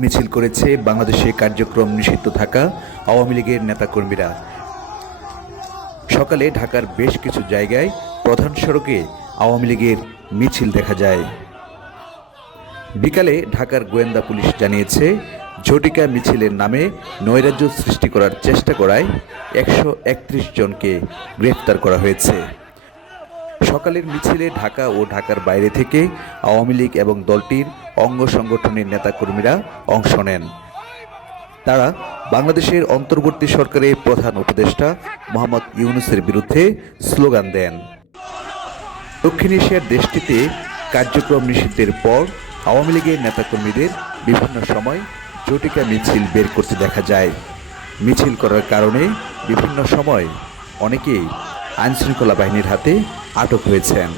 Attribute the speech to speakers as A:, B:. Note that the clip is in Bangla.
A: মিছিল করেছে, বাংলাদেশে কার্যক্রম নিষিদ্ধ থাকা আওয়ামী লীগের নেতাকর্মীরা। সকালে ঢাকার বেশ কিছু জায়গায় প্রধান সড়কে আওয়ামী লীগের মিছিল দেখা যায়। বিকালে ঢাকার গোয়েন্দা পুলিশ জানিয়েছে, ঝটিকা মিছিলের নামে নৈরাজ্য সৃষ্টি করার চেষ্টা করায় একশো একত্রিশ জনকে গ্রেফতার করা হয়েছে। সকালের মিছিলে ঢাকা ও ঢাকার বাইরে থেকে আওয়ামী লীগ এবং দলটির অঙ্গ সংগঠনের নেতাকর্মীরা অংশ নেন। তারা বাংলাদেশের অন্তর্বর্তী সরকারের প্রধান উপদেষ্টা মোহাম্মদ ইউনুসের বিরুদ্ধে স্লোগান দেন। দক্ষিণ এশিয়ার দেশটিতে কার্যক্রম নিষিদ্ধের পর আওয়ামী লীগের নেতাকর্মীদের বিভিন্ন সময় জটিকা মিছিল বের করতে দেখা যায়। মিছিল করার কারণে বিভিন্ন সময় অনেকেই আইনশৃঙ্খলা বাহিনীর হাতে আটক হয়েছেন।